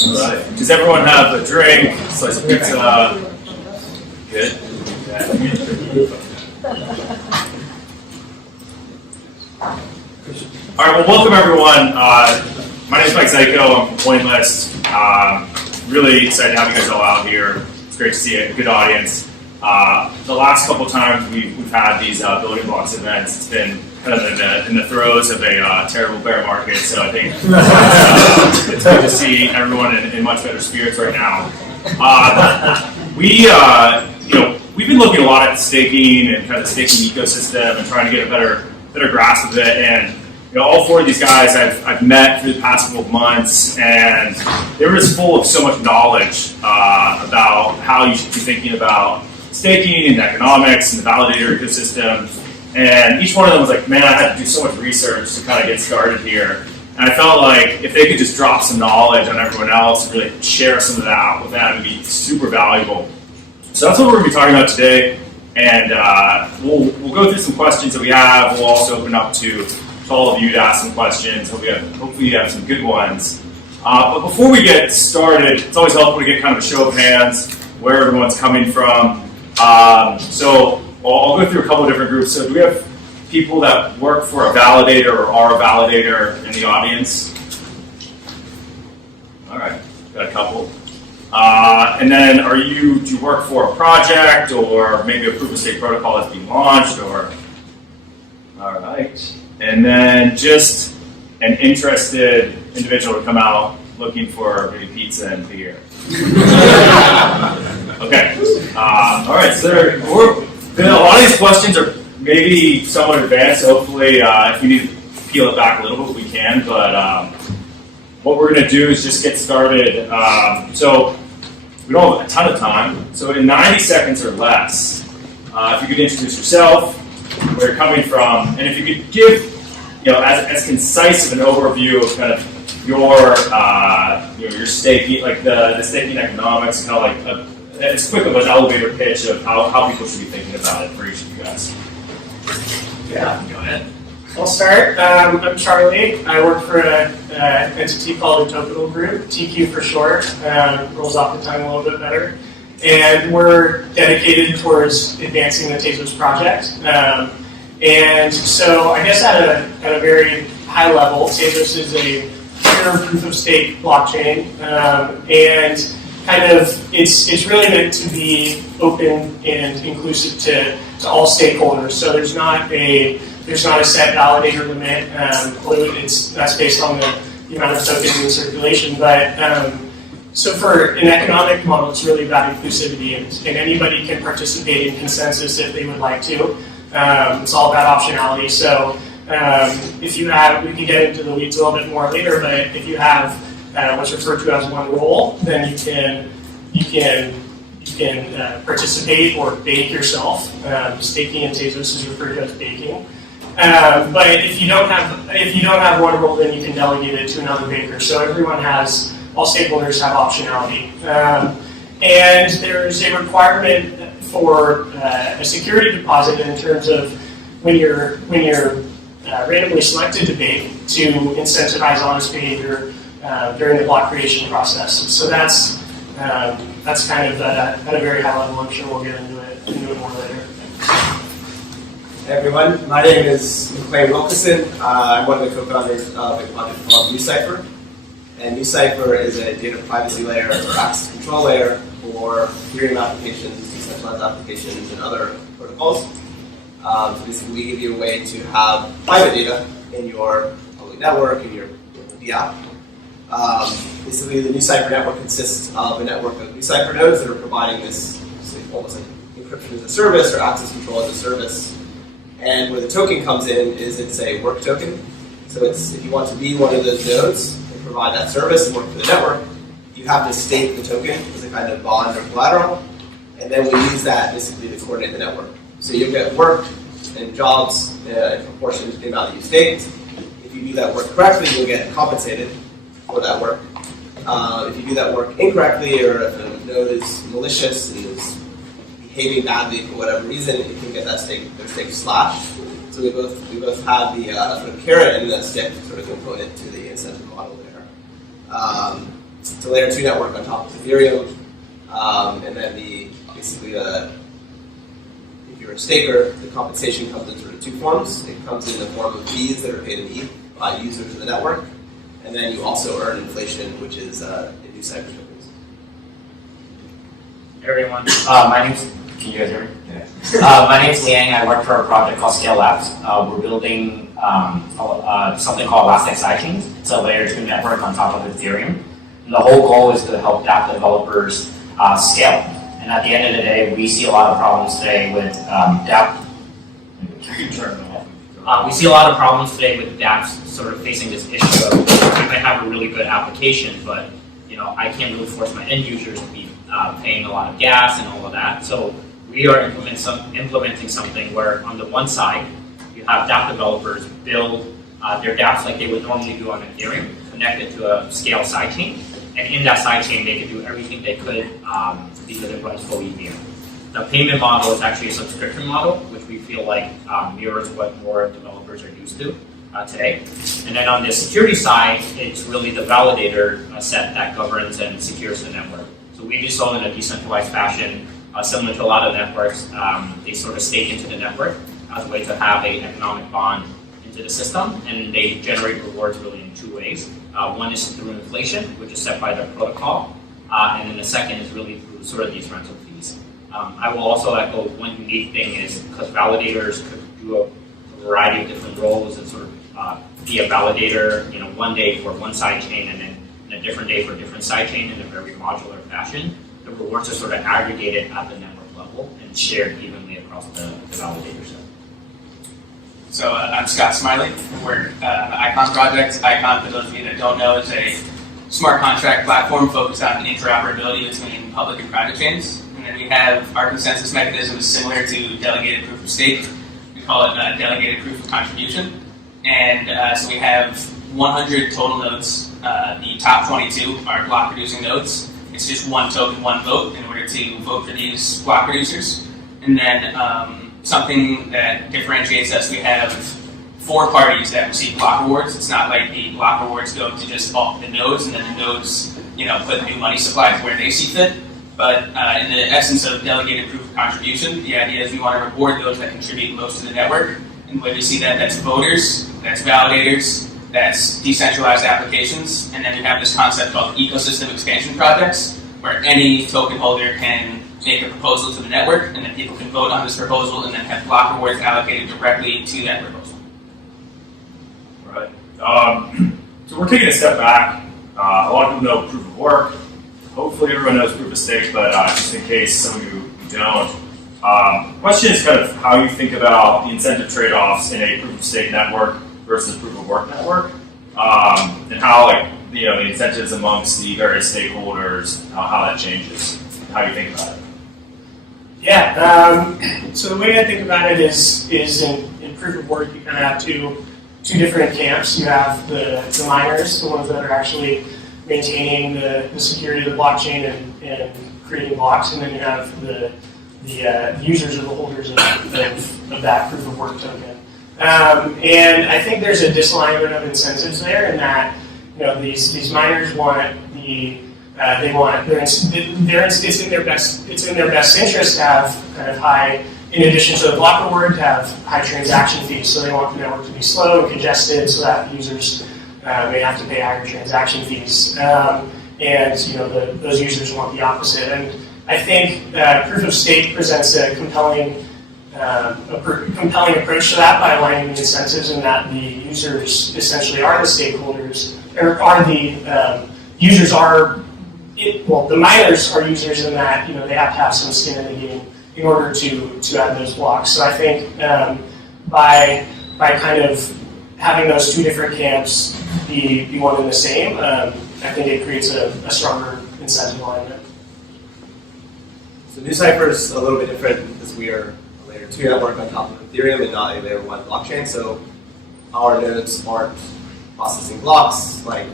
Alright. Does everyone have a drink, slice of pizza? Good. Alright, well, welcome everyone. My name is Zajko. I'm from CoinList. Really excited to have you guys all out here. It's great to see a good audience. The last couple times we've had these building blocks events, it's been kind of in the throes of a terrible bear market, so I think it's good to see everyone in much better spirits right now. We've been looking a lot at staking and kind of the staking ecosystem and trying to get a better grasp of it. And all four of these guys I've met through the past couple of months, and they were just full of so much knowledge about how you should be thinking about staking and economics and the validator ecosystem. And each one of them was like, man, I had to do so much research to kind of get started here. And I felt like if they could just drop some knowledge on everyone else and really share some of that with them, it would be super valuable. So that's what we're going to be talking about today. And we'll go through some questions that we have. We'll also open up to all of you to ask some questions. Hopefully you have some good ones. But before we get started, it's always helpful to get kind of a show of hands, where everyone's coming from. So I'll go through a couple of different groups. So do we have people that work for a validator or are a validator in the audience? All right, got a couple. And then do you work for a project or maybe a proof of stake protocol that's being launched? Or all right. And then just an interested individual to come out looking for maybe pizza and beer. Okay. All right. So a lot of these questions are maybe somewhat advanced. So hopefully, if we need to peel it back a little bit, we can. But what we're going to do is just get started. So we don't have a ton of time. So in 90 seconds or less, if you could introduce yourself, where you're coming from, and if you could give, as concise of an overview of kind of your staking, like the staking economics, kind of like as quick of an elevator pitch of how people should be thinking about it for each of you guys. Yeah, go ahead. I'll start. I'm Charlie. I work for an entity called the Tokenal Group, TQ for short. Rolls off the tongue a little bit better. And we're dedicated towards advancing the Tezos project. And so I guess at a very high level, Tezos is a pure proof of stake blockchain. And kind of it's really meant to be open and inclusive to all stakeholders. So there's not a set validator limit. That's based on the amount of tokens in circulation. But so for an economic model, it's really about inclusivity, and anybody can participate in consensus if they would like to. It's all about optionality. So if you have, we can get into the weeds a little bit more later, but if you have what's referred to as one role, then you can participate or bake yourself. Staking in Tezos is referred to as baking. But if you don't have one role, then you can delegate it to another baker. So all stakeholders have optionality. And there's a requirement for a security deposit in terms of when you're randomly selected to bake to incentivize honest behavior during the block creation process. So that's kind of at a very high level. I'm sure we'll get into it more later. Hey everyone, my name is MacLane Wilkison. I'm one of the co-founders of a project called NuCypher. And NuCypher is a data privacy layer or access control layer for Ethereum applications, decentralized applications, and other protocols. So basically, we give you a way to have private data in your public network, in your app. Basically, the NuCypher network consists of a network of NuCypher nodes that are providing this almost like encryption as a service or access control as a service. And where the token comes in is it's a work token. So if you want to be one of those nodes and provide that service and work for the network, you have to stake the token as a kind of bond or collateral. And then we use that basically to coordinate the network. So you'll get work and jobs in proportion to the amount that you staked. If you do that work correctly, you'll get compensated for that work. If you do that work incorrectly, or if a node is malicious and is behaving badly for whatever reason, you can get their stake slashed. So we both have the sort of carrot and the stick sort of component to the incentive model there. It's a layer 2 network on top of Ethereum, and then basically if you're a staker, the compensation comes in sort of 2 forms. It comes in the form of fees that are paid in ETH by users of the network, and then you also earn inflation, which is in NuCypher tokens. Hey everyone, can you guys hear me? Yeah. My name's Liang. I work for a project called SKALE Labs. We're building something called Elastic Sidechains. It's a layer 2 network on top of Ethereum. And the whole goal is to help dApp developers scale. And at the end of the day, we see a lot of problems today with dApp. We see a lot of problems today with dApps sort of facing this issue of I might have a really good application, but I can't really force my end users to be paying a lot of gas and all of that. So we are implementing something where on the one side, you have dApp developers build their dApps like they would normally do on Ethereum, connected to a SKALE sidechain. And in that sidechain, they could do everything they could because it runs fully via. The payment model is actually a subscription model, which we feel like mirrors what more developers are used to today. And then on the security side, it's really the validator set that governs and secures the network. So we do so in a decentralized fashion, similar to a lot of networks. They sort of stake into the network as a way to have an economic bond into the system, and they generate rewards really in 2 ways. One is through inflation, which is set by the protocol, and then the second is really through sort of these rental fees. I will also echo one unique thing is because validators could do a variety of different roles and sort of be a validator, one day for one sidechain and then in a different day for a different sidechain in a very modular fashion. The rewards are sort of aggregated at the network level and shared evenly across the validator set. So I'm Scott Smiley. We're on the Icon project. Icon, for those of you that don't know, is a smart contract platform focused on interoperability between public and private chains. And then we have our consensus mechanism is similar to delegated proof of stake. We call it delegated proof of contribution. And so we have 100 total nodes. The top 22 are block producing nodes. It's just one token, one vote in order to vote for these block producers. And then something that differentiates us, we have 4 parties that receive block rewards. It's not like the block rewards go to just all the nodes and then the nodes, put new money supply to where they see fit. But in the essence of delegated proof of contribution, the idea is we want to reward those that contribute most to the network. And the way we see that, that's voters, that's validators, that's decentralized applications, and then we have this concept called ecosystem expansion projects, where any token holder can make a proposal to the network, and then people can vote on this proposal and then have block rewards allocated directly to that proposal. Right. So we're taking a step back. A lot of people know proof of work. Hopefully everyone knows proof of stake, but just in case some of you don't. Question is kind of how you think about the incentive trade-offs in a proof of stake network versus proof of work network, and how the incentives amongst the various stakeholders, how that changes, how you think about it. Yeah, so the way I think about it is in proof of work, you kind of have two different camps. You have the miners, the ones that are actually maintaining the security of the blockchain and creating blocks, and then you have the users or the holders of that proof of work token. And I think there's a disalignment of incentives there in that these miners want it's in their best interest to have kind of high, in addition to the block reward, to have high transaction fees. So they want the network to be slow and congested so that users may have to pay higher transaction fees. And those users want the opposite. And I think proof of stake presents a compelling approach to that by aligning the incentives, and that the users essentially are the stakeholders, or are the users are. The miners are users in that they have to have some skin in the game in order to add those blocks. So I think by kind of having those two different camps be one and the same, I think it creates a stronger incentive alignment. So NuCypher is a little bit different because we are a layer 2 network on top of Ethereum and not a layer 1 blockchain. So our nodes aren't processing blocks like a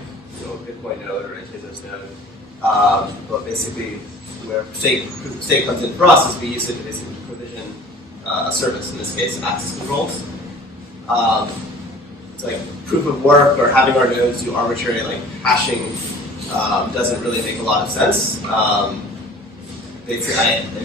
Bitcoin node or a Tezos node. But basically, where proof of stake comes in for us is we use it to basically provision a service, in this case, access controls. It's like proof of work or having our nodes do arbitrary hashing doesn't really make a lot of sense. In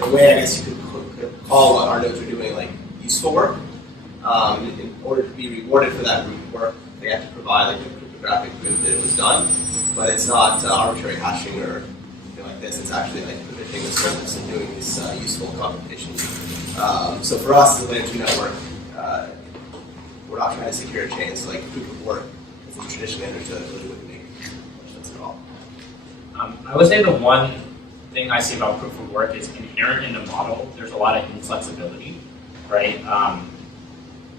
a way, I guess you could call what our nodes are doing like useful work. In order to be rewarded for that work, they have to provide like a cryptographic proof that it was done, but it's not arbitrary hashing or anything like this. It's actually like predicting the service and doing these useful computations. So for us, as a layer 2 network, we're not trying to secure a chain, so like proof of work, as we traditionally understood, really wouldn't make much sense at all. I would say the one thing I see about proof of work is inherent in the model. There's a lot of inflexibility, right?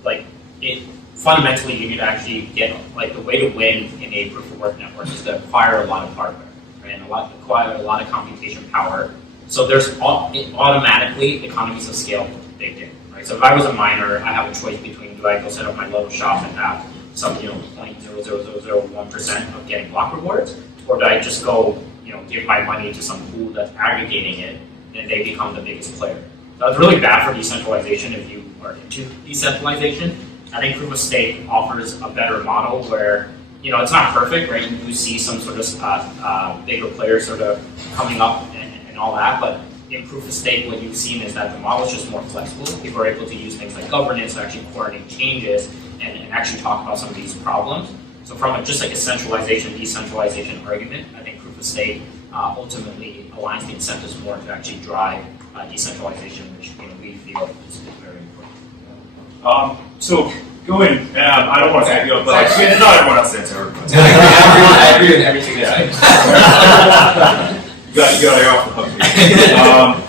Like it fundamentally, you need to actually get like the way to win in a proof of work network is to acquire a lot of hardware, right? And acquire a lot of computation power. So there's automatically economies of scale baked in, right? So if I was a miner, I have a choice between do I go set up my little shop and have some 0.00001% of getting block rewards, or do I just go give my money to some pool that's aggregating it, and they become the biggest player. So it's really bad for decentralization if you are into decentralization. I think proof of stake offers a better model where, it's not perfect, right? You do see some sort of bigger players sort of coming up and all that, but in proof of stake, what you've seen is that the model is just more flexible. People are able to use things like governance to actually coordinate changes and actually talk about some of these problems. So from just like a centralization, decentralization argument, I think proof of stake ultimately aligns the incentives more to actually drive decentralization, which we feel is very important. So going, I don't want to take you up, but not everyone else to answer. I agree with everything you said. You got it off the hook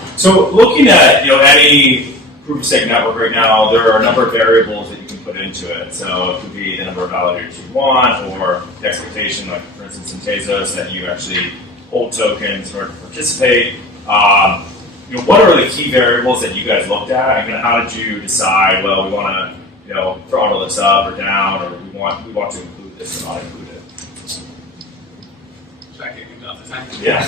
here. So looking at any proof of stake network right now, there are a number of variables that you can put into it. So it could be the number of validators you want, or the expectation, like for instance in Tezos, that you actually hold tokens in order to participate. What are the key variables that you guys looked at? I mean, how did you decide? Well, we want to throttle this up or down, or we want to include this or not include it. Should I kick things off this time? Yeah.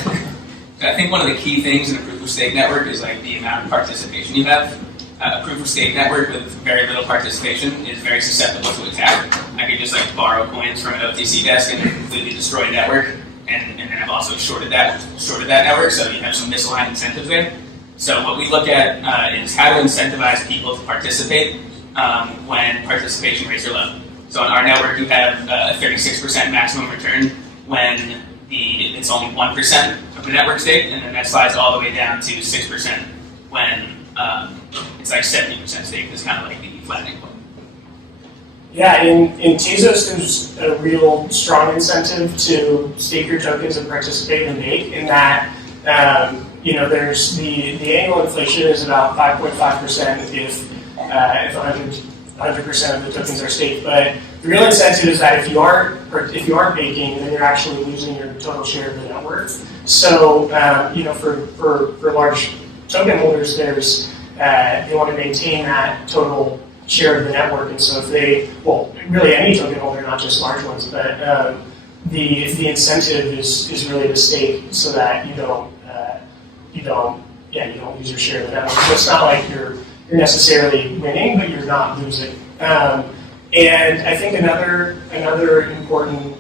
I think one of the key things in a proof of stake network is like the amount of participation you have. A proof of stake network with very little participation is very susceptible to attack. I could just like borrow coins from an OTC desk and then completely destroy a network, and then I've also shorted that network, so you have some misaligned incentives there. So what we look at is how to incentivize people to participate when participation rates are low. So on our network, you have a 36% maximum return when it's only 1% of the network stake, and then that slides all the way down to 6% when it's like 70% stake. It's kind of like the flattening point. Yeah, in Tezos, there's a real strong incentive to stake your tokens and participate and bake. In that, there's the annual inflation is about 5.5% if 100% of the tokens are staked. But the real incentive is that if you aren't baking, then you're actually losing your total share of the network. So for large token holders, they want to maintain that total share of the network, and so if really any token holder, not just large ones, but the incentive is really to stake so that you don't lose your share of the network. So it's not like you're necessarily winning, but you're not losing. And I think another important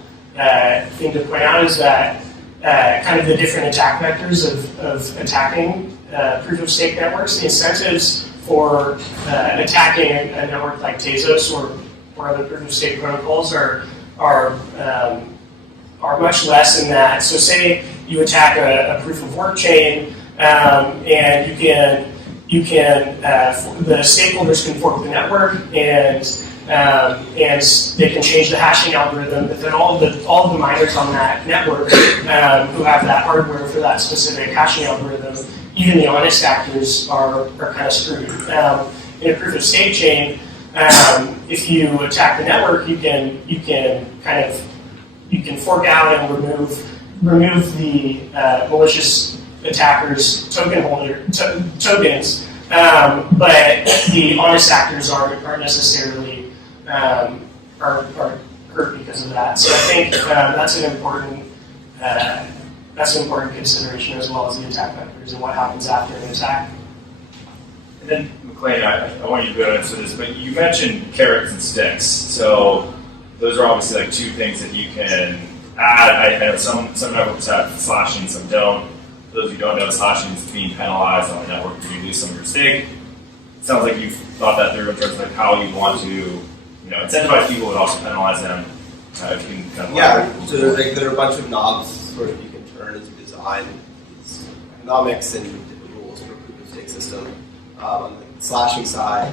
thing to point out is that kind of the different attack vectors of attacking proof of stake networks. The incentives for attacking a network like Tezos or other proof of stake protocols are much less than that. So say you attack a proof of work chain, and you can the stakeholders can fork the network and they can change the hashing algorithm. But then all of the miners on that network who have that hardware for that specific hashing algorithm, even the honest actors are kind of screwed. In a proof of stake chain, if you attack the network, you can fork out and remove the malicious attackers' tokens, but the honest actors aren't necessarily are hurt because of that. So I think that's an important consideration, as well as the attack vectors and what happens after an attack. And then, MacLane, I want you to go into this, but you mentioned carrots and sticks. So those are obviously like two things that you can add, I know some networks have slashing, some don't. For those who don't know, slashing is being penalized on the network if you lose some of your stake. It sounds like you've thought that through in terms of like how you want to incentivize people, but also penalize them. If you can kind of So there are a bunch of knobs sort of you can turn as you design these economics and different rules for a proof of stake system. On the slashing side,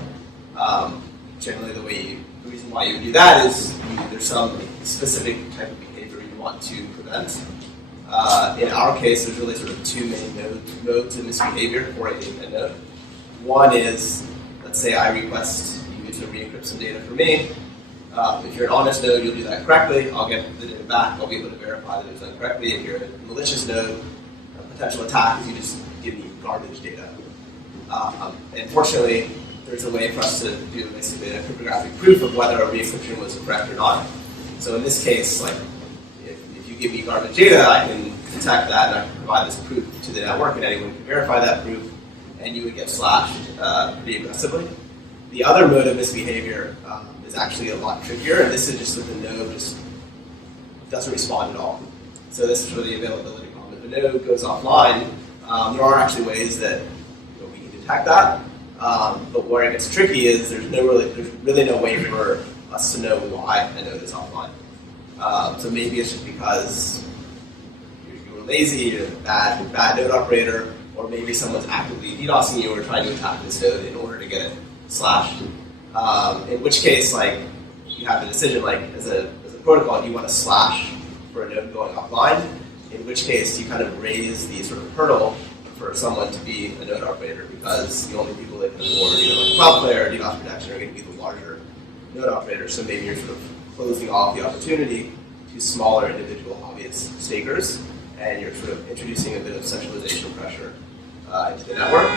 generally the reason why you do that is there's some specific type of behavior you want to prevent. In our case, there's really sort of two main modes of misbehavior for a node. One is, let's say I request you to re-encrypt some data for me. If you're an honest node, you'll do that correctly. I'll get the data back. I'll be able to verify that it was done correctly. If you're a malicious node, a potential attack is you just give me garbage data. And fortunately, there's a way for us to do basically a cryptographic proof of whether a re-encryption was correct or not. So in this case, like if you give me garbage data, I can detect that and I can provide this proof to the network, and anyone can verify that proof, and you would get slashed pretty aggressively. The other mode of misbehavior is actually a lot trickier, and this is just that the node just doesn't respond at all. So this is really the availability problem. If the node goes offline, there are actually ways that we can detect that. But where it gets tricky is there's really no way for us to know why a node is offline. So maybe it's just because you were lazy, you're a bad node operator, or maybe someone's actively DDoSing you or trying to attack this node in order to get it slashed. In which case, like you have the decision, like as a protocol, do you want to slash for a node going offline? In which case, you kind of raise the sort of hurdle for someone to be a node operator, because the only people that can afford, like Cloudflare or DDoS protection are going to be the larger node operators. So maybe you're sort of closing off the opportunity to smaller individual hobbyist stakers, and you're sort of introducing a bit of centralization pressure into the network.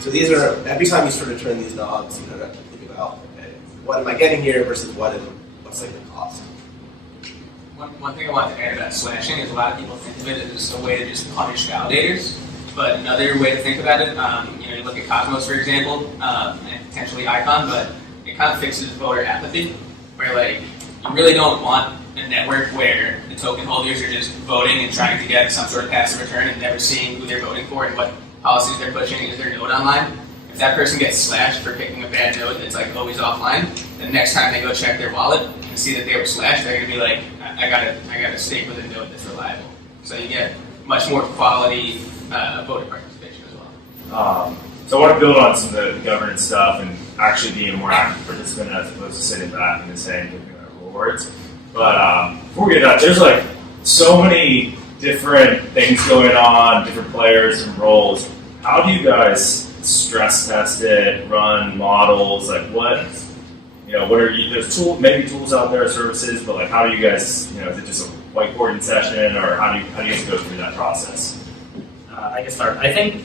So these are, every time you sort of turn these knobs, you kind of have to think about, okay, what am I getting here versus what's like the cost? One thing I want to add about slashing is a lot of people think of it as a way to just punish validators. But another way to think about it, you look at Cosmos, for example, and potentially Icon, but it kind of fixes voter apathy, where like you really don't want a network where the token holders are just voting and trying to get some sort of passive return and never seeing who they're voting for and what policies they're pushing into their node online. If that person gets slashed for picking a bad node that's like always offline, the next time they go check their wallet and see that they were slashed, they're gonna be like, I gotta stake with a node that's reliable. So you get much more quality voter participation as well. So I want to build on some of the governance stuff and actually being a more active participant as opposed to sitting back and just saying rewards. But before we get to that, there's like so many different things going on, different players and roles. How do you guys stress test it, run models? Like what are you? There's maybe tools out there, services, but like how do you guys? Is it just a whiteboarding session, or how do you guys go through that process? I can start. I think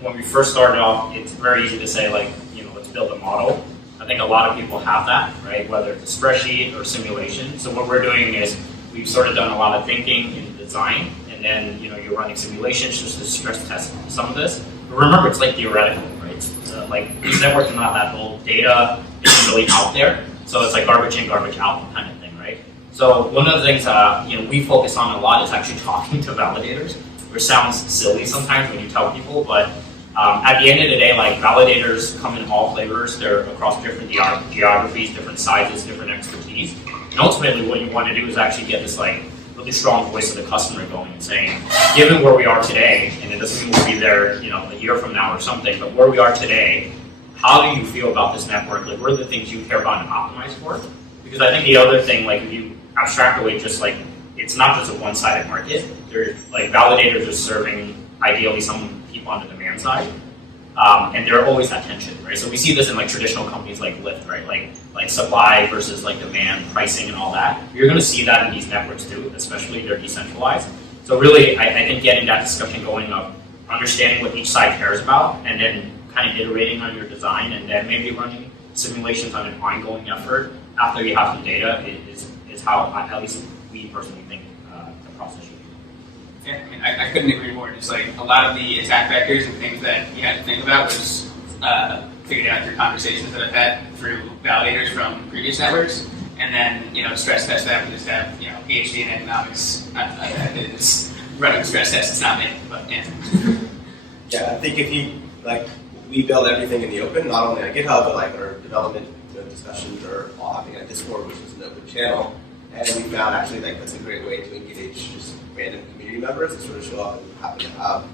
when we first started off, it's very easy to say like, let's build a model. I think a lot of people have that, right? Whether it's a spreadsheet or simulation. So what we're doing is we've sort of done a lot of thinking in design, and then you're running simulations just to stress test some of this. But remember, it's like theoretical, right? Like these networks are not that old. Data isn't really out there, so it's like garbage in, garbage out kind of thing, right? So one of the things we focus on a lot is actually talking to validators, which sounds silly sometimes when you tell people, but at the end of the day, like validators come in all flavors. They're across different geographies, different sizes, different expertise. And ultimately, what you want to do is actually get this like really strong voice of the customer going and saying, given where we are today, and it doesn't mean we'll be there, a year from now or something, but where we are today, how do you feel about this network? Like, what are the things you care about and optimize for? Because I think the other thing, like if you abstract away, just like it's not just a one-sided market. There's like validators are serving ideally some people on the demand side, and they're always at tension, right? So we see this in like traditional companies like Lyft, right? Like supply versus like demand, pricing, and all that. You're going to see that in these networks too, especially if they're decentralized. So really, I think getting that discussion going of understanding what each side cares about, and then kind of iterating on your design, and then maybe running simulations on an ongoing effort after you have some data is how at least we personally think the process should be. Yeah, I mean, I couldn't agree more. Just like a lot of the attack vectors and things that you had to think about was figured out through conversations that I've had through validators from previous networks. and then to stress test that, we just have PhD in economics. It's running stress tests. It's not me, but yeah. Yeah, I think if you we build everything in the open, not only on GitHub, but our development discussions are all happening on Discord, which is an open channel. And we found actually that's a great way to engage just random community members that sort of show up and happen to have,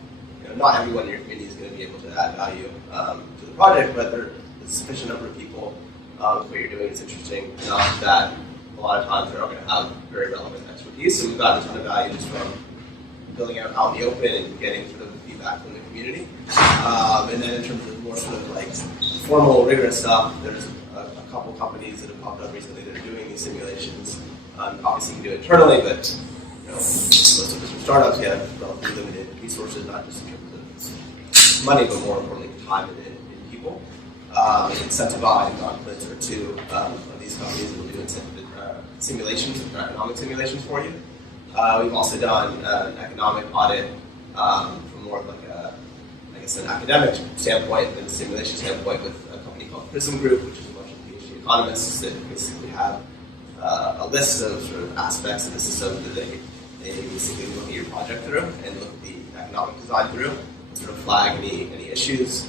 not everyone in your community is going to be able to add value to the project, but there's a sufficient number of people what you're doing is interesting enough that a lot of times they're all going to have very relevant expertise. So we've got a ton of value just from building out in the open and getting sort of feedback from the community. And then in terms of more sort of formal, rigorous stuff, there's a couple companies that have popped up recently that are doing these simulations. Obviously, you can do it internally, but most of us are startups. You have relatively limited resources, not just in terms of money, but more importantly, time and people. Incentivize confidence or two of these companies that will do simulations, economic simulations for you. We've also done an economic audit from more of an academic standpoint than a simulation standpoint with a company called Prism Group, which is a bunch of PhD economists that basically have a list of sort of aspects of the system that they basically look at your project through and look at the economic design through and sort of flag any issues.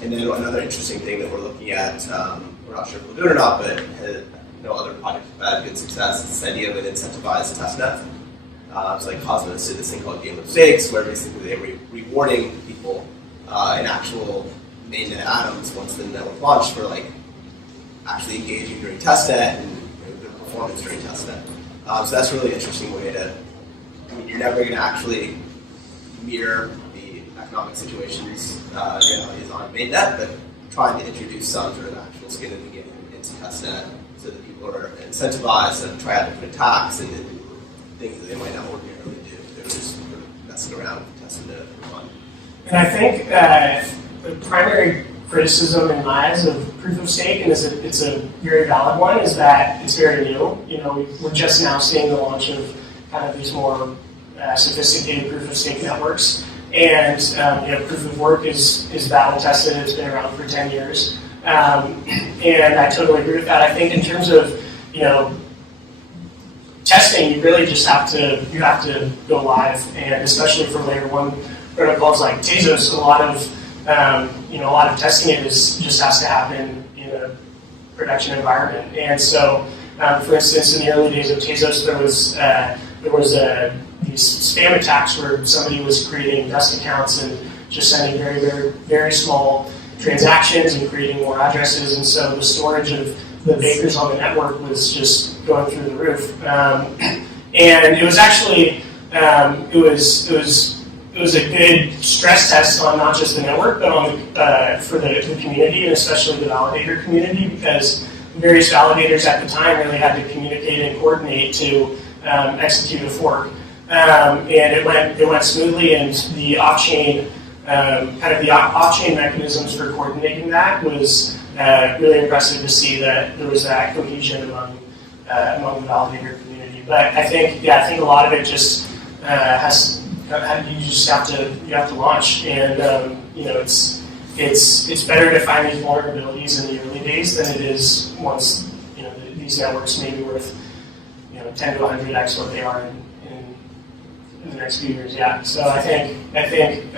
And then another interesting thing that we're looking at, we're not sure if we'll do it or not, but other projects have had good success, is this idea of an incentivized testnet. So Cosmos did this thing called Game of Stakes, where basically they were rewarding people in actual mainnet atoms once the network launched for actually engaging during testnet and good performance during testnet. So that's a really interesting way to, you're never going to actually mirror the economic situations realities on mainnet, but trying to introduce some sort of actual skin in the game into testnet so that people are incentivized to try out different attacks and things that they might not ordinarily do. They're just sort of messing around with testing it for fun. And I think the primary criticism in my eyes of proof of stake, and it's a very valid one, is that it's very new. We're just now seeing the launch of kind of these more sophisticated proof of stake networks. And proof of work is battle tested. It's been around for 10 years. And I totally agree with that. I think in terms of testing, you really just have to go live, and especially for layer 1 protocols like Tezos, a lot of testing just has to happen in a production environment. And so, for instance, in the early days of Tezos, there was these spam attacks where somebody was creating test accounts and just sending very, very, very small transactions and creating more addresses, and so the storage of the bakers on the network was just going through the roof. And it was actually it was a good stress test on not just the network, but on for the community, and especially the validator community, because various validators at the time really had to communicate and coordinate to execute a fork. And it went smoothly, and the off-chain off-chain mechanisms for coordinating that was really impressive to see that there was that cohesion among the validator community. But I think a lot of it just you have to launch, and it's better to find these vulnerabilities in the early days than it is once these networks may be worth 10 to 100x what they are in the next few years. Yeah. So I think a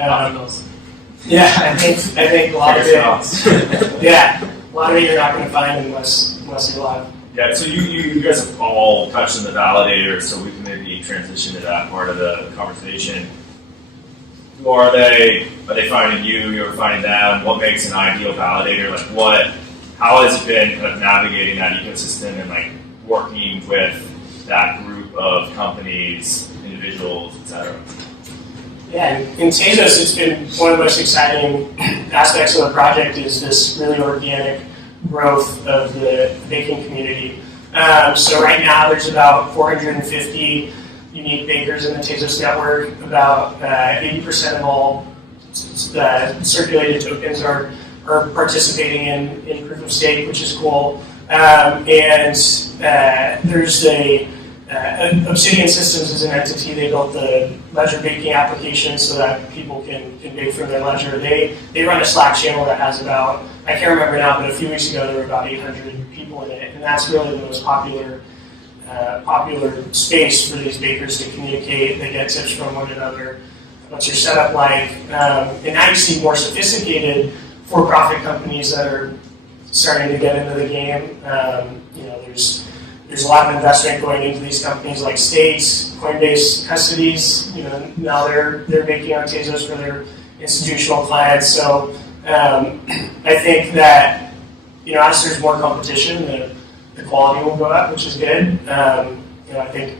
lot of it. Yeah, a lot of it you're not going to find unless you're live. Yeah, so you guys have all touched on the validator, so we can maybe transition to that part of the conversation. Who are they? Are they finding you? You're finding them? What makes an ideal validator? How has it been kind of navigating that ecosystem and working with that group of companies, individuals, etc.? Yeah, in Tezos, it's been one of the most exciting aspects of the project is this really organic growth of the baking community. So right now, there's about 450 unique bakers in the Tezos network. About 80% of all circulated tokens are participating in proof of stake, which is cool. And there's Obsidian Systems is an entity. They built the ledger baking application so that people can bake from their ledger. They run a Slack channel that has about, I I can't remember now, but a few weeks ago there were about 800 people in it, and that's really the most popular space for these bakers to communicate. They get tips from one another. What's your setup like? And now you see more sophisticated for-profit companies that are starting to get into the game. There's a lot of investment going into these companies like States, Coinbase custodies. Now they're making on Tezos for their institutional clients. So I think that as there's more competition, the quality will go up, which is good. I think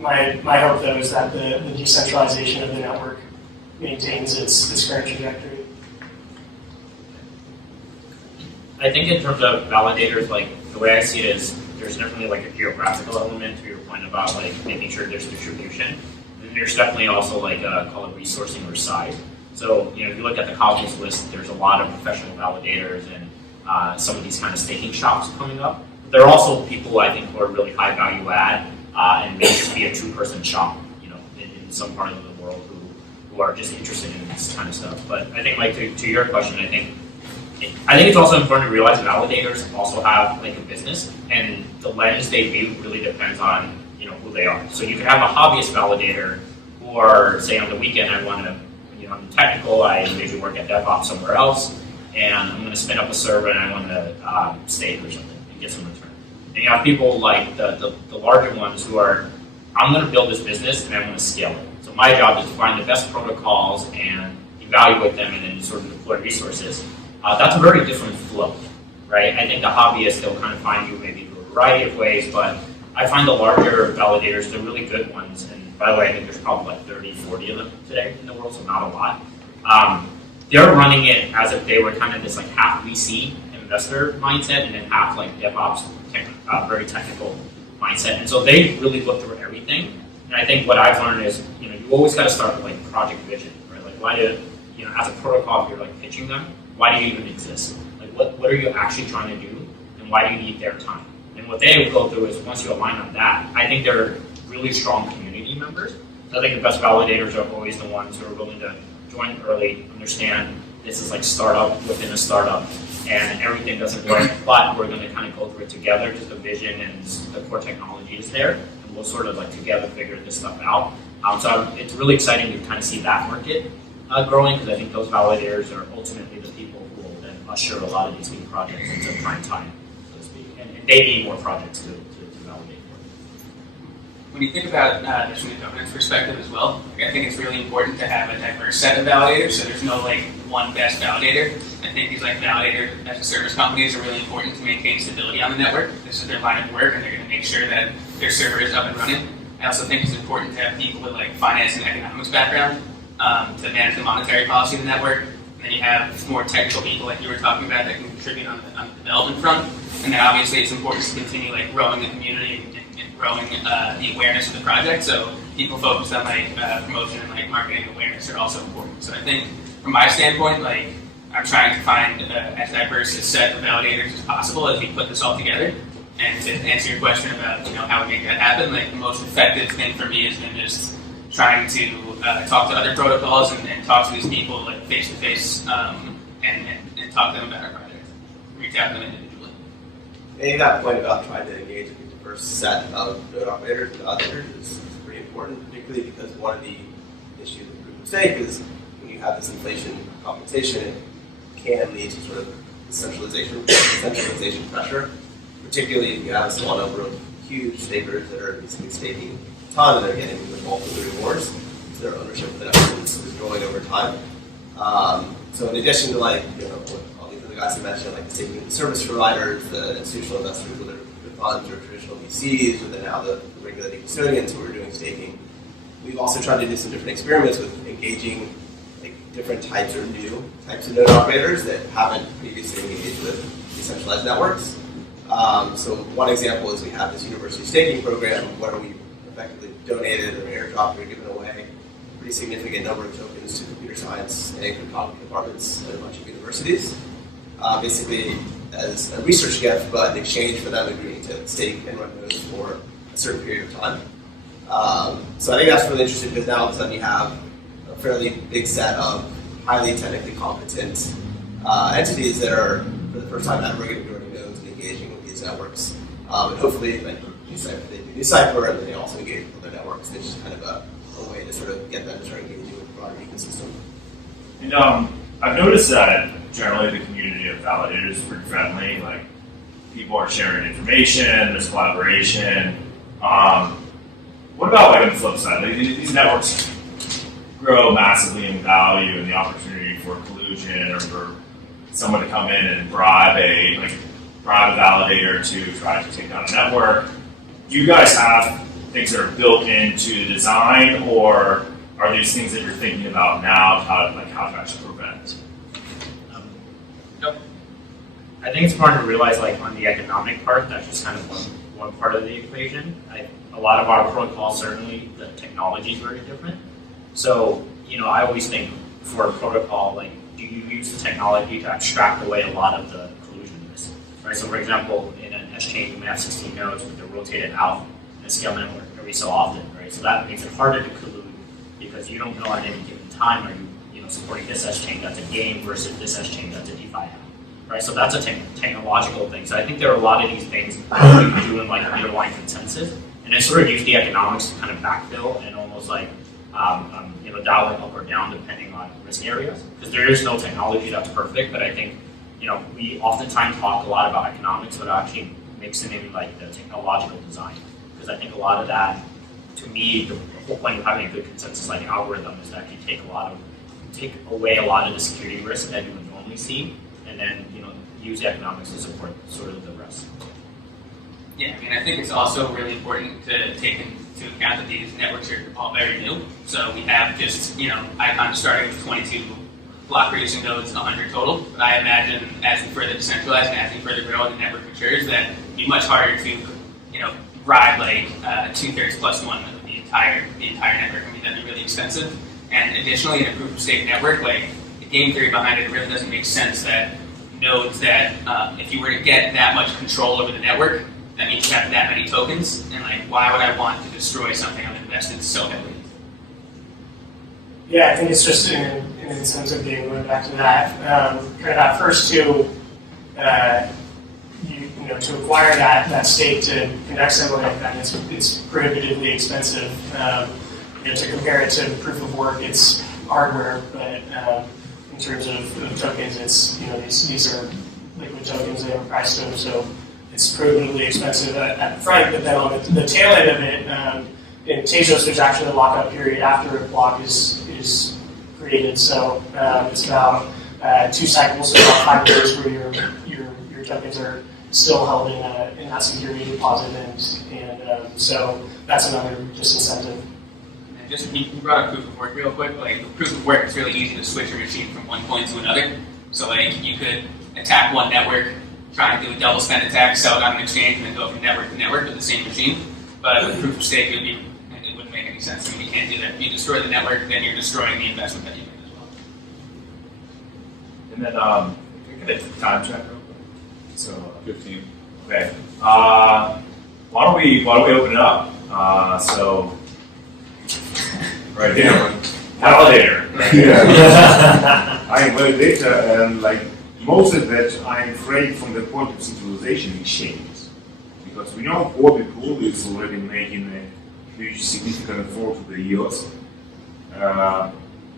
my hope though is that the decentralization of the network maintains its current trajectory. I think in terms of validators, like the way I see it is there's definitely like a geographical element to your point about like making sure there's distribution. And there's definitely also like call it resourcing or size. So if you look at the Collusion list, there's a lot of professional validators and some of these kind of staking shops coming up. But there are also people I think who are really high value add and may just be a two-person shop, in some part of the world who are just interested in this kind of stuff. But I think like to your question, I think it's also important to realize validators also have like a business, and the lens they view really depends on who they are. So you could have a hobbyist validator who are, say on the weekend, I want to, I'm technical, I maybe work at DevOps somewhere else, and I'm going to spin up a server and I want to stake or something and get some return. And you have people like the larger ones who are, I'm going to build this business and I want to scale it. So my job is to find the best protocols and evaluate them and then sort of deploy resources. That's a very different flow, right? I think the hobbyists, they'll kind of find you maybe through a variety of ways, but I find the larger validators, they're really good ones. And by the way, I think there's probably like 30, 40 of them today in the world, so not a lot. They're running it as if they were kind of this like half VC investor mindset and then half like DevOps, very technical mindset. And so they really look through everything. And I think what I've learned is, you always got to start with like project vision, right? Like why do, as a protocol, if you're like pitching them, why do you even exist? Like what are you actually trying to do, and why do you need their time? And what they will go through is once you align on that, I think they're really strong community members. So I think the best validators are always the ones who are willing to join early, understand this is like startup within a startup, and everything doesn't work, but we're going to kind of go through it together because the vision and the core technology is there, and we'll sort of like together figure this stuff out. So it's really exciting to kind of see that market growing, because I think those validators are ultimately the people who will then usher a lot of these new projects into prime time, so to speak. And they need more projects to validate for. When you think about this from the governance perspective as well, I think it's really important to have a diverse set of validators, so there's no like one best validator. I think these like validator as a service companies are really important to maintain stability on the network. This is their line of work, and they're going to make sure that their server is up and running. I also think it's important to have people with like finance and economics background to manage the monetary policy of the network. And then you have more technical people like you were talking about that can contribute on the development front. And then obviously it's important to continue like growing the community and growing the awareness of the project. So people focused on like promotion and like marketing awareness are also important. So I think from my standpoint, like I'm trying to find as diverse a set of validators as possible as we put this all together. And to answer your question about how we make that happen, like the most effective thing for me has been just trying to talk to other protocols and talk to these people like face to face and talk to them about our project, reach out to them individually. And that point about trying to engage a diverse set of node operators and others is pretty important, particularly because one of the issues with proof of stake is when you have this inflation compensation, it can lead to sort of centralization pressure, particularly if you have a small number of huge stakers that are basically staking a ton and they're getting the bulk of the rewards. So their ownership of the network is growing over time. So in addition to like, what all these other guys I mentioned, like the staking service providers, the institutional investors, whether the funds or traditional VCs, or then now the regulated custodians who are doing staking, we've also tried to do some different experiments with engaging like different types or new types of node operators that haven't previously engaged with decentralized networks. So one example is we have this university staking program where we effectively donated or airdropped or given away a pretty significant number of tokens to computer science and cryptography departments at a bunch of universities, basically as a research gift, but in exchange for them agreeing to stake and run nodes for a certain period of time. So I think that's really interesting because now all of a sudden you have a fairly big set of highly technically competent entities that are for the first time ever getting joining nodes and engaging with these networks. And hopefully, like NuCypher, they do NuCypher, and then they also engage with other networks. It's just kind of a way to sort of get them to start engaging with the broader ecosystem. And I've noticed that generally the community of validators is pretty friendly. Like, people are sharing information, there's collaboration. What about like on the flip side? Like, these networks grow massively in value, and the opportunity for collusion or for someone to come in and bribe a validator to try to take down a network. Do you guys have things that are built into the design, or are these things that you're thinking about now, how to actually prevent? Nope. I think it's important to realize, like, on the economic part, that's just kind of one part of the equation. A lot of our protocols, certainly, the technology is very different. So, I always think for a protocol, like, do you use the technology to abstract away a lot of the collusion risk, right? So, for example, in an S-chain, you may have 16 nodes, but they're rotated out in a SKALE network every so often, right? So that makes it harder to collude because you don't know at any given time are you supporting this S-chain that's a game versus this S-chain that's a DeFi app, right? So that's a technological thing. So I think there are a lot of these things that we can do in like underlying consensus, and then sort of use the economics to kind of backfill and almost like dial it up or down depending on risk areas. Because there is no technology that's perfect, but I think we oftentimes talk a lot about economics, but actually mixing in like the technological design. Because I think a lot of that, to me, the whole point of having a good consensus like algorithm is to actually take away a lot of the security risk that you would normally see, and then use the economics to support sort of the rest. Yeah, I think it's also really important to take into account that these networks are all very new. So we have just, Icon starting with 22 block producing nodes, 100 total. But I imagine as we further decentralize and as we further grow and the network matures, that it'd be much harder to, ride like 2/3 plus one of the entire network. That'd be really expensive. And additionally, in a proof of stake network, like the game theory behind it really doesn't make sense that nodes that if you were to get that much control over the network, that means you have that many tokens, and like, why would I want to destroy something I've invested so heavily? Yeah, I think it's just an incentive game, going back to that. Kind of at first to acquire that stake to connect something like that, it's prohibitively expensive. To compare it to proof of work, it's hardware, but in terms of tokens, it's these are liquid tokens, they have a price to them, so it's prohibitively expensive at the front, but then on the tail end of it, in Tezos, there's actually a lockup period after a block is created. So it's about 2 cycles, about 5 years, where your tokens are still held in that security deposit, and so that's another disincentive. And just you brought up proof of work real quick. Like proof of work, it's really easy to switch your machine from one coin to another. So like you could attack one network, try and do a double spend attack, sell it on an exchange, and then go from network to network with the same machine. But with proof of stake, it wouldn't make any sense. You can't do that. If you destroy the network, then you're destroying the investment that you made as well. And then, can I get a time check real quick? So 15. Okay. Why don't we open it up? So right here, validator. Right here. Yeah. I'm validator, and like most of that, I'm afraid from the point of centralization exchanges, because we know Orbit Pool is already making a huge, significant effort to the EOS.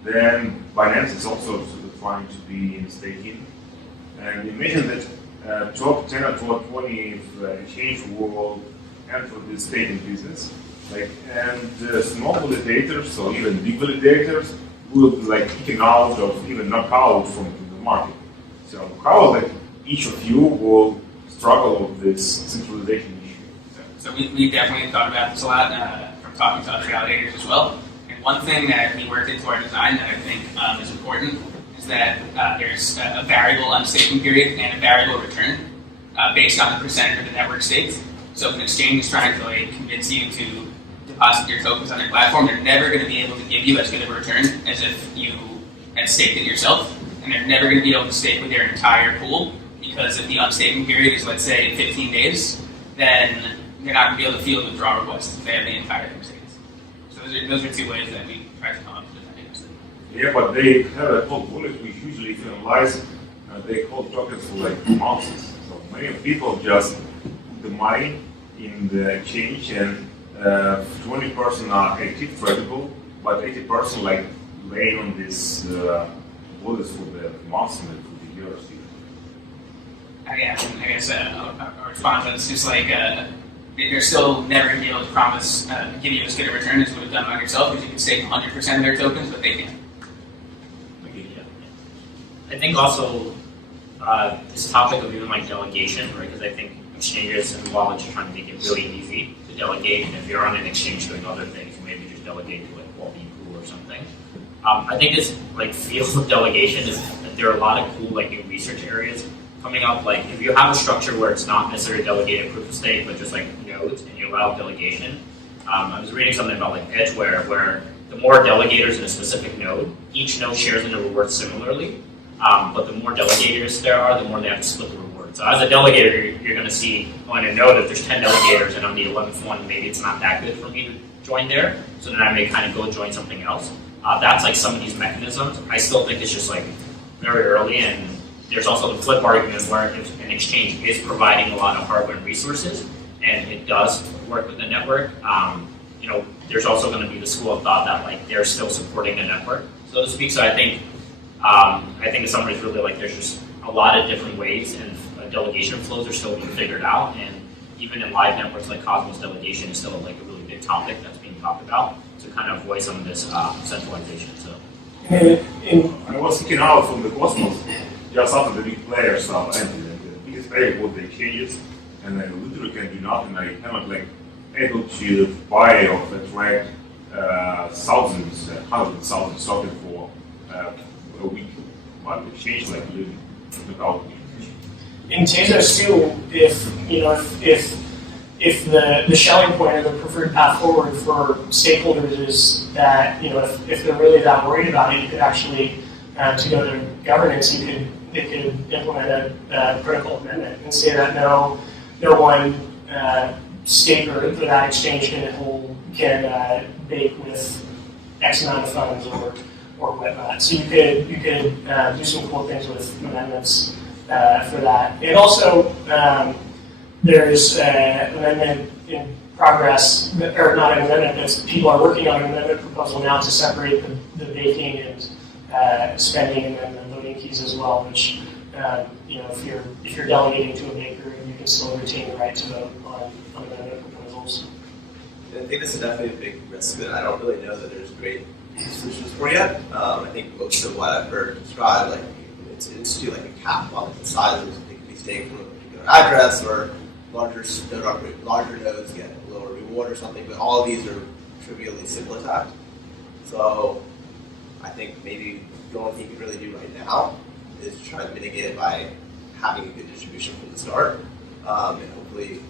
Then Binance is also sort of trying to be in staking, and imagine that top 10 or top 20 exchange will enter the staking business. And small validators or even big validators would kick out or even knock out from the market. So how each of you will struggle with this centralization issue? So we definitely thought about this a lot from talking to other validators as well. And one thing that we worked into our design that I think is important is that there's a variable unstaking period and a variable return based on the percentage of the network staked. So if an exchange is trying to convince you to deposit your tokens on their platform, they're never going to be able to give you as good of a return as if you had staked it yourself. And they're never going to be able to stake with their entire pool, because if the unstaking period is, let's say, 15 days, then they're not going to be able to field a withdrawal request if they have the entire thing staked. So those are 2 ways that we try to come up with defending this. Yeah, but they have a whole bullet which usually, if you analyze they hold tokens for like months. So many people just put the money in the exchange, and 20% are active tradable, but 80% like laying on this wallets for the months and for the years. I guess a response to this is like you're still never going to be able to promise give you as good a return as you would have done on yourself, because you can stake 100% of their tokens, but they can't. I think also this topic of even like delegation, right? Because I think exchanges and wallets are trying to make it really easy to delegate. And if you're on an exchange doing other things, you maybe just delegate to like Pool or something. I think this like field of delegation is that there are a lot of cool like new research areas coming up. Like if you have a structure where it's not necessarily delegated proof of stake, but just like nodes and you allow delegation. I was reading something about like Edgeware, where the more delegators in a specific node, each node shares in the reward similarly. But the more delegators there are, the more they have to split the reward. So as a delegator, you're going to see on a node if there's 10 delegators and I'm the 11th one, maybe it's not that good for me to join there. So then I may kind of go join something else. That's like some of these mechanisms. I still think it's just like very early, and there's also the flip argument where if an exchange is providing a lot of hardware and resources, and it does work with the network, there's also going to be the school of thought that like they're still supporting the network, so to speak. So I think the summary is really like there's just a lot of different ways, and delegation flows are still being figured out. And even in live networks like Cosmos, delegation is still like a really big topic that's being talked about to kind of avoid some of this centralization. So I was thinking out from the Cosmos, just after the big players are ended, and the biggest player bought the exchanges, and I literally can do nothing. I cannot like able to buy or attract thousands, hundreds of thousands tokens for a week. But the exchange like living without me. In Tezos too, if the shelling point or the preferred path forward for stakeholders is that if they're really that worried about it, you could actually to go to governance, they could implement a protocol amendment and say that no one staker for that exchange can bake with X amount of funds or whatnot. So you could do some cool things with amendments for that. And also there's an amendment in progress, or not an amendment, but people are working on an amendment proposal now to separate the baking and spending and then the voting keys as well, which if you're delegating to a baker, you can still retain the right to vote on amendment proposals. I think this is definitely a big risk that I don't really know that there's great solutions for yet. I think most of what I've heard described, like it's institute like a cap on the size of it can be staked from a particular address, or larger nodes get a lower reward or something. But all of these are trivially simple attacked. So I think maybe the only thing you can really do right now is try to mitigate it by having a good distribution from the start, and hopefully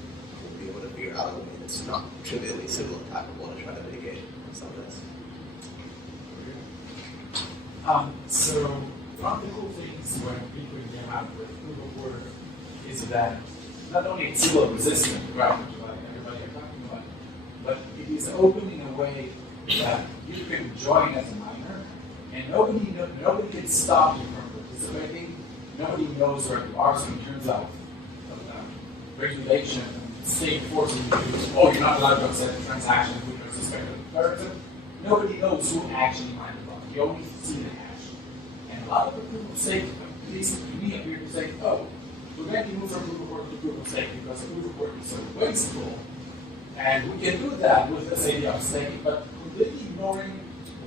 we'll be able to figure out a way that's not trivially simple attackable to try to mitigate some of this. So one of the cool things when people came out with proof of work is that not only it's zero resistant, right, like everybody are talking about, but it is open in a way that you can join as a miner, and nobody can stop you from participating. Nobody knows where you are, so in terms of regulation, state forcing you to do, you're not allowed to accept a transaction with a suspected person. Nobody knows who actually mined the block. You only see the hash. And a lot of the proof of stake, at least to me, appear to say, we're going to move from proof of work to proof of stake because proof of work is so wasteful. And we can do that with this idea of staking, but completely ignoring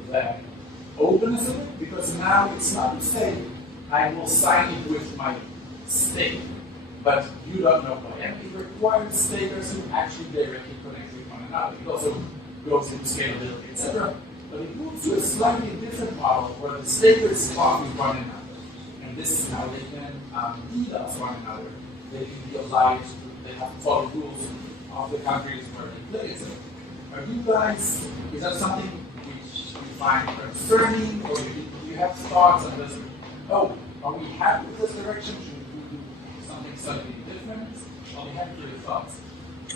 the openness of it, because now it's not to say, I will sign it with my stake, but you don't know who I am. It requires stakers who actually directly connect with one another. It also goes into scalability, etc. But it moves to a slightly different model where the stakers talk with one another. And this is how they can DDoS one another. They can be obliged to, they have to follow rules of the countries where they play, etc. Are you guys, is that something which you find concerning, or do you have thoughts on this? Are we happy with this direction? Should we do something slightly different? Are we happy with your thoughts?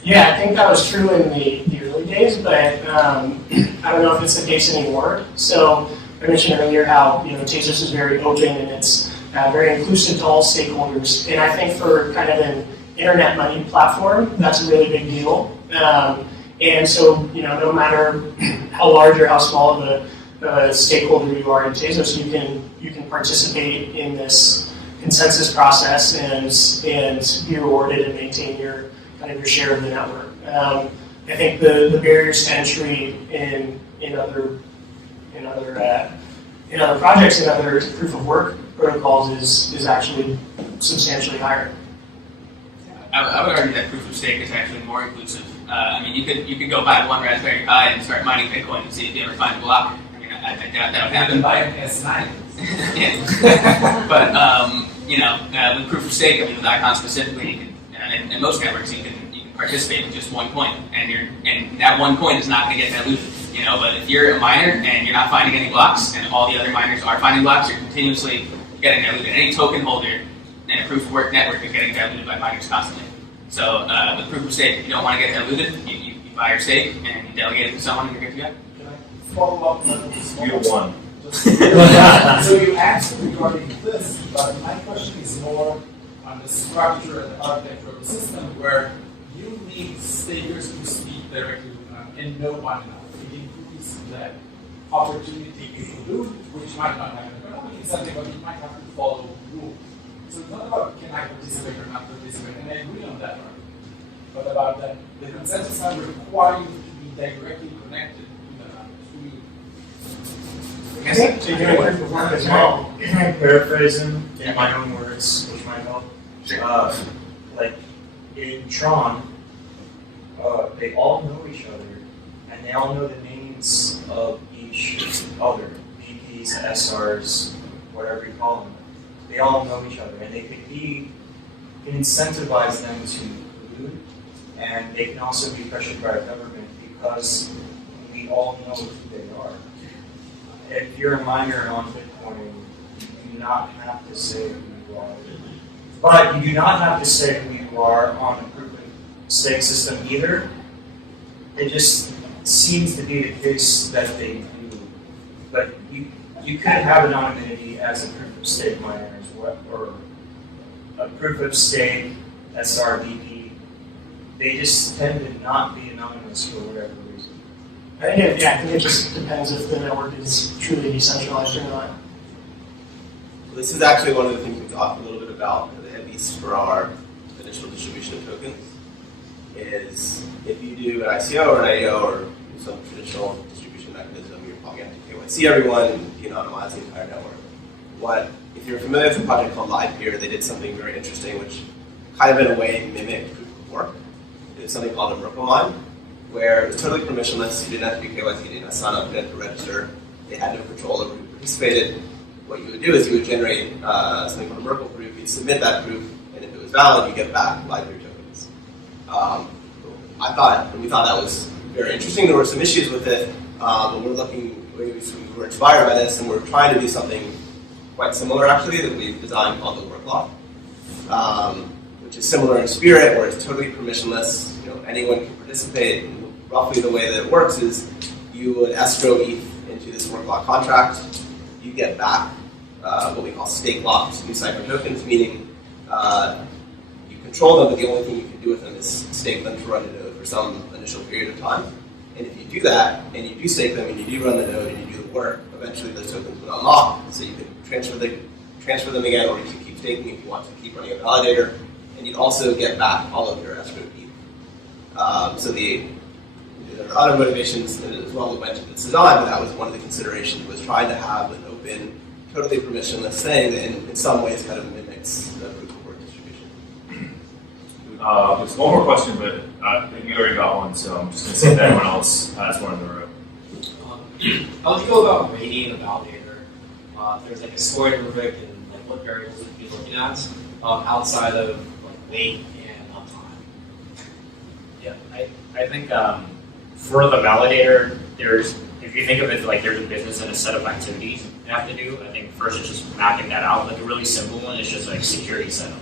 Yeah, I think that was true in the early days, but I don't know if it's the case anymore. So I mentioned earlier how Tezos is very open, and it's very inclusive to all stakeholders. And I think for kind of an internet money platform, that's a really big deal. And so, no matter how large or how small of a stakeholder you are in Tezos, you can participate in this consensus process and be rewarded and maintain your share of the network. I think the barriers to entry in other projects and other proof of work protocols is actually substantially higher. I would argue that proof of stake is actually more inclusive. You could go buy one Raspberry Pi and start mining Bitcoin and see if you ever find a block. I doubt that would happen. Buy an S9. Yeah. But with proof of stake, with ICON specifically, you can, and most networks, you can participate with just one coin, and that one coin is not going to get diluted. But if you're a miner and you're not finding any blocks, and all the other miners are finding blocks, you're continuously getting diluted. Any token holder in a proof of work network is getting diluted by miners constantly. So with proof of stake, if you don't want to get diluted, you buy your stake and you delegate it to someone, and you're good to go. Can I follow up on this? You won. So you answered regarding this, but my question is more on the structure and the architecture of the system where you need stakers to speak directly with them and know one another. It increases that opportunity to collude, which might not have an economic incentive, but you might have to follow rules. So it's not about can I participate or not participate, and I agree on that argument, but about that the consensus might require you to be directly connected to the I think to do it proof of work as well. Can I paraphrase him in my own words, which might help? Like in Tron, they all know each other, and they all know the names of each other, VPs, SRs, whatever you call them. They all know each other, and they can incentivize them to collude, and they can also be pressured by the government because we all know who they are. If you're a miner on Bitcoin, you do not have to say who you are. But you do not have to say who you are on the proof of stake system either. It just seems to be the case that they do. But you could have anonymity as a proof of stake miner as well, or a proof of stake SRVP. They just tend to not be anonymous for whatever reason. I think it just depends if the network is truly decentralized or not. This is actually one of the things we talked a little bit about, at least for our initial distribution of tokens, is if you do an ICO or an AO or some traditional distribution mechanism, you're probably going to KYC everyone and de-anonymize the entire network. If you're familiar with a project called Livepeer, they did something very interesting, which kind of in a way mimicked proof of work. It was something called a Merkle mine, where it was totally permissionless. You didn't have to be KYC, you didn't have to sign up, you didn't have to register. They had no control over who participated. What you would do is you would generate something called a Merkle proof. You'd submit that proof, and if it was valid, you get back Livepeer tokens. We thought that was very interesting. There were some issues with it, but we were inspired by this, and we're trying to do something quite similar, actually, that we've designed called the work law, which is similar in spirit, where it's totally permissionless. Anyone can participate. And roughly the way that it works is you would escrow ETH into this work law contract. You get back what we call stake locked NuCypher tokens, meaning you control them, but the only thing you can do with them is stake them to run a node for some initial period of time. And if you do that, and you do stake them, and you do run the node, and you do the work, eventually those tokens would unlock, so you can transfer them again, or you can keep staking if you want to keep running a validator, and you'd also get back all of your escrow ETH. So there are other motivations as well that went into this design, but that was one of the considerations, was trying to have an open, totally permissionless thing that in some ways kind of mimics the proof of work distribution. There's one more question, but you already got one, so I'm just going to see if anyone else has one in the room. How would you go about rating a validator? If there's like a scoring rubric and like what variables would you be looking at outside of like weight and uptime? Yeah, I think for the validator, if you think of it like there's a business and a set of activities you have to do, I think first it's just mapping that out. Like a really simple one is just like security setup,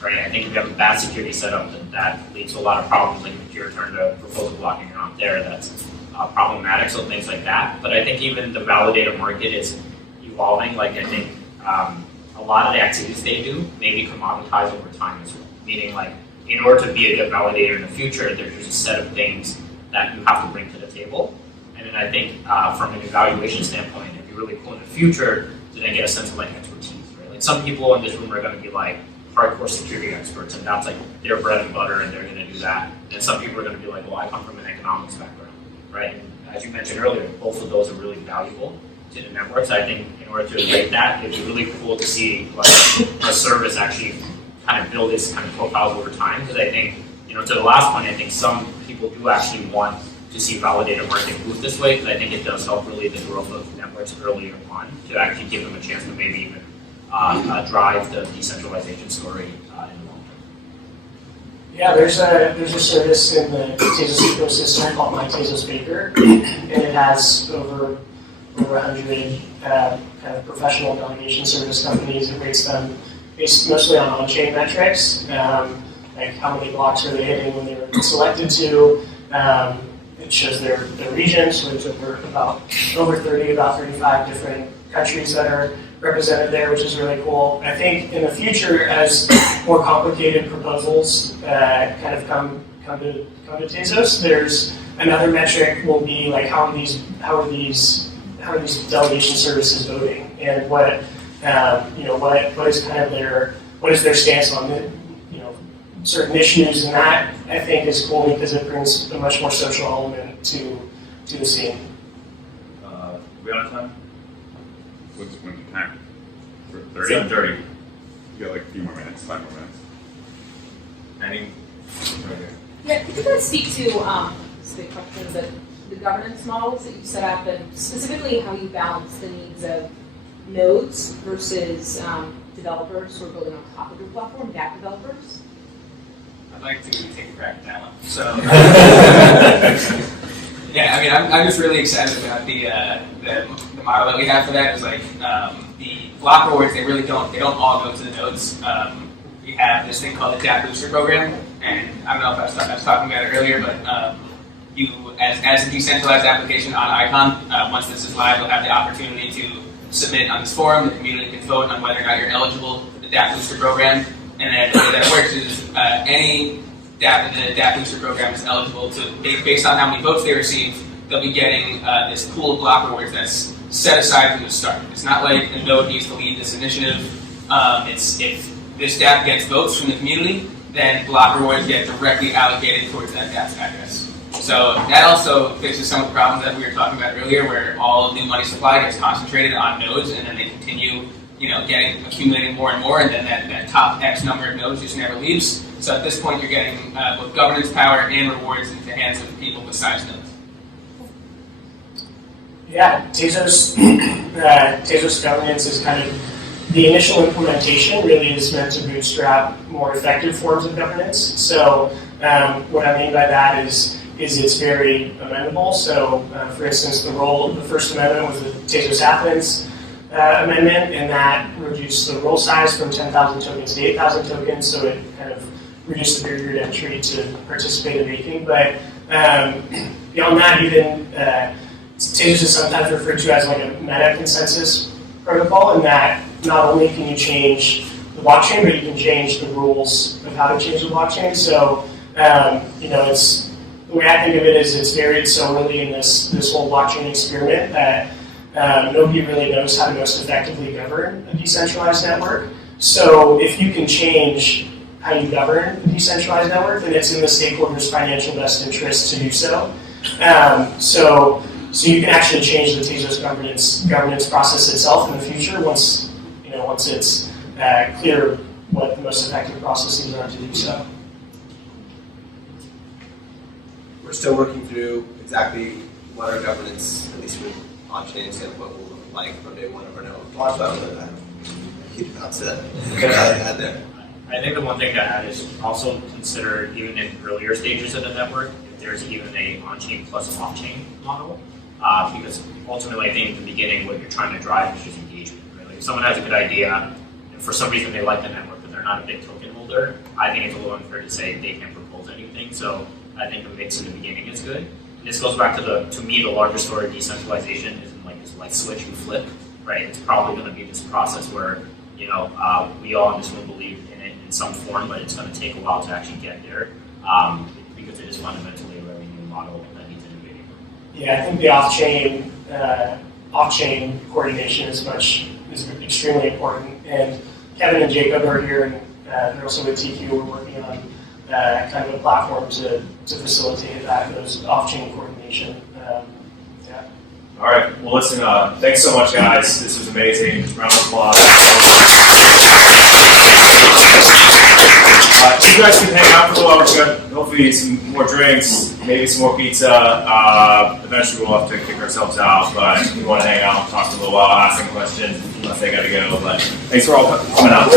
right? I think if you have a bad security setup, then that leads to a lot of problems. Like if your turn to proposal blocking you're not there, that's problematic. So things like that. But I think even the validator market is evolving. Like I think a lot of the activities they do may be commoditized over time as well. Meaning, like, in order to be a good validator in the future, there's just a set of things that you have to bring to the table. And then I think from an evaluation standpoint, it'd be really cool in the future to then get a sense of like expertise, right? Like some people in this room are going to be like hardcore security experts, and that's like their bread and butter, and they're going to do that. And some people are going to be like, well, I come from an economics background, right? And as you mentioned earlier, both of those are really valuable to the networks. I think in order to rate that, it'd be really cool to see like a service actually kind of build its kind of profiles over time. Because I think, you know, to the last point, I think some people do actually want to see validator market move this way, because I think it does help really the growth of networks earlier on to actually give them a chance to maybe even drive the decentralization story in the long term. Yeah, there's a service in the Tezos ecosystem called My Tezos Baker, and it has over 100 kind of professional delegation service companies. It rates them based mostly on-chain metrics, like how many blocks are they hitting when they were selected to. It shows their regions, so there's about 35 different countries that are represented there, which is really cool. I think in the future, as more complicated proposals kind of come to Tezos, there's another metric will be like how are these delegation services voting, and what is their stance on certain issues, and that I think is cool because it brings a much more social element to the scene. We out of time? When's the time? 30? 7:30. You got like a few more minutes, 5 more minutes. Any? Okay. Yeah, could you guys speak to specific questions of the governance models that you set up, and specifically how you balance the needs of nodes versus developers who are building on top of your platform, DApp developers? I'd like to take a crack at that one. So, yeah, I mean, I'm just really excited about the model that we have for that. Is like the block rewards. They don't all go to the nodes. We have this thing called the DApp Booster program, and I don't know if I was talking about it earlier, but you, as a decentralized application on Icon, once this is live, you'll have the opportunity to submit on this forum. The community can vote on whether or not you're eligible for the DApp Booster program. And then the way that works is any DApp in the DApp Booster program is eligible to, based on how many votes they receive, they'll be getting this pool of block rewards that's set aside from the start. It's not like a node needs to lead this initiative. It's if this DApp gets votes from the community, then block rewards get directly allocated towards that DApp's address. So that also fixes some of the problems that we were talking about earlier, where all new money supply gets concentrated on nodes, and then they continue accumulating more and more, and then that top X number of nodes just never leaves. So at this point, you're getting both governance power and rewards into the hands of people besides nodes. Yeah, Tezos governance is kind of the initial implementation. Really is meant to bootstrap more effective forms of governance. So what I mean by that is it's very amendable. So for instance, the first amendment was the Tezos Athens amendment, and that reduced the role size from 10,000 tokens to 8,000 tokens, so it kind of reduced the barrier to entry to participate in making. But beyond that, even Tezos is sometimes referred to as like a meta consensus protocol, in that not only can you change the blockchain, but you can change the rules of how to change the blockchain. So it's the way I think of it is it's so early in this whole blockchain experiment that nobody really knows how to most effectively govern a decentralized network. So if you can change how you govern a decentralized network, then it's in the stakeholders' financial best interest to do so. So you can actually change the Tezos governance process itself in the future once it's clear what the most effective processes are to do so. We're still working through exactly what our governance, at least with on-chain standpoint, will look like from day one of our network. Talk about that. Keep out to add there. I think the one thing to add is also consider, even in earlier stages of the network, if there's even a on-chain plus off-chain model. Because ultimately, I think in the beginning, what you're trying to drive is just engagement. Right? Like if someone has a good idea, and for some reason they like the network, but they're not a big token holder, I think it's a little unfair to say they can't propose anything. So I think a mix in the beginning is good. And this goes back to me, the larger story of decentralization isn't like this light switch you flip, right? It's probably going to be this process where we all in this room believe in it in some form, but it's going to take a while to actually get there because it is fundamentally a revenue model that needs innovating. Yeah, I think the off-chain coordination is extremely important. And Kevin and Jacob are here, and they're also with TQ. We're working on kind of a platform to facilitate those off-chain coordination. All right. Well, listen. Thanks so much, guys. This was amazing. Round of applause. You guys can hang out for a little while. We're going to hopefully eat some more drinks, maybe some more pizza. Eventually, we'll have to kick ourselves out. But if you want to hang out, talk for a little while, ask some questions, unless they got to go. But thanks for all coming out.